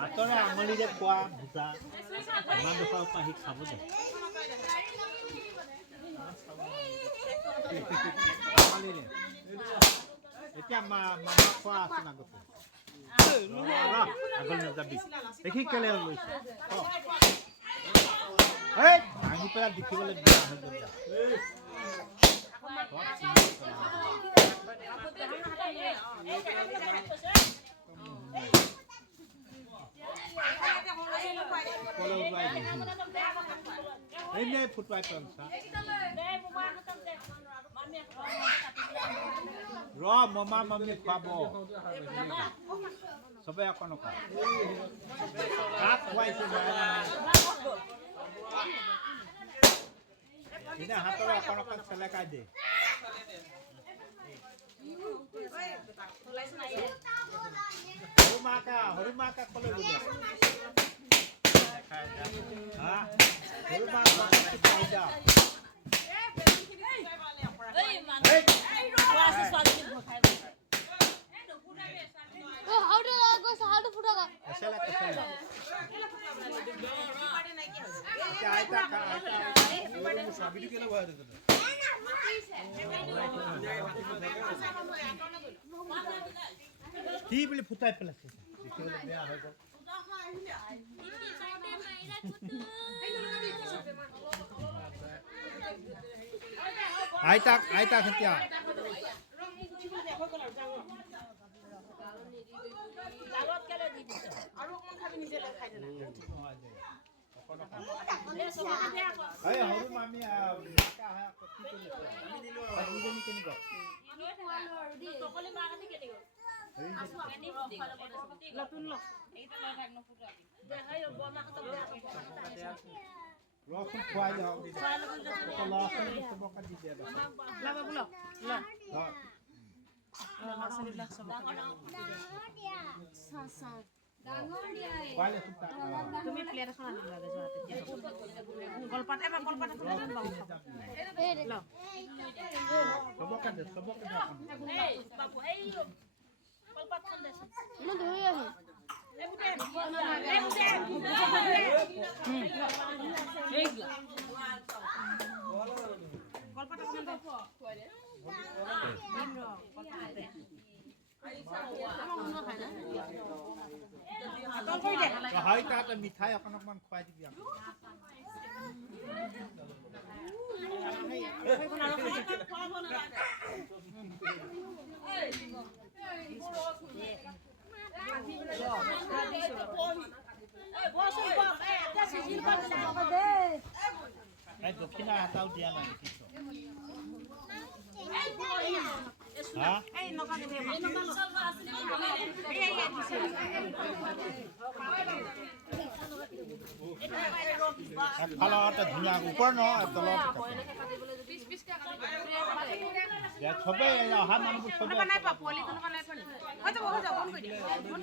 হাতৰে আঙুলিৰে খোৱা ভুজা ইমান দুখৰ পৰা সি খাব দে এতিয়া মামা খোৱা আছে আগতে আগল নাযাবি দেখি কেলে লৈছে ভাঙি পেলাই দেখিবলৈ বেয়া হৈ গ'ল ini putwai pangsa ro mama mami khabo sobe akono ka rat khwai se ina hatore akono ka seleka de Horumaka kole bude ha Horumaka kole bude how to put a People put up a I tak ya. Ayo, haru mami Langsung kuat ya. Kalau langsung itu bukan di dia. Lama belum? Belum. Alhamdulillah semua. তুমি player এখন আনতে লাগে যাতে গল্পটা এবার গল্পটা তুলে then বাবু নাও সবকে দে এই বাবু এই গল্পটা তুলে দে না ধরে আছে গল্পটা তুলে দাও Hai ta ta mithai akan khwai dibi am Dokina hatau dia na dito ha Kalau ada dunia ukor no tolong ya coba ya ham am coba নাই পা পলি কোনো নাই পানি হয়তো হয়ে যাও ফোন কই দিয়া ফোন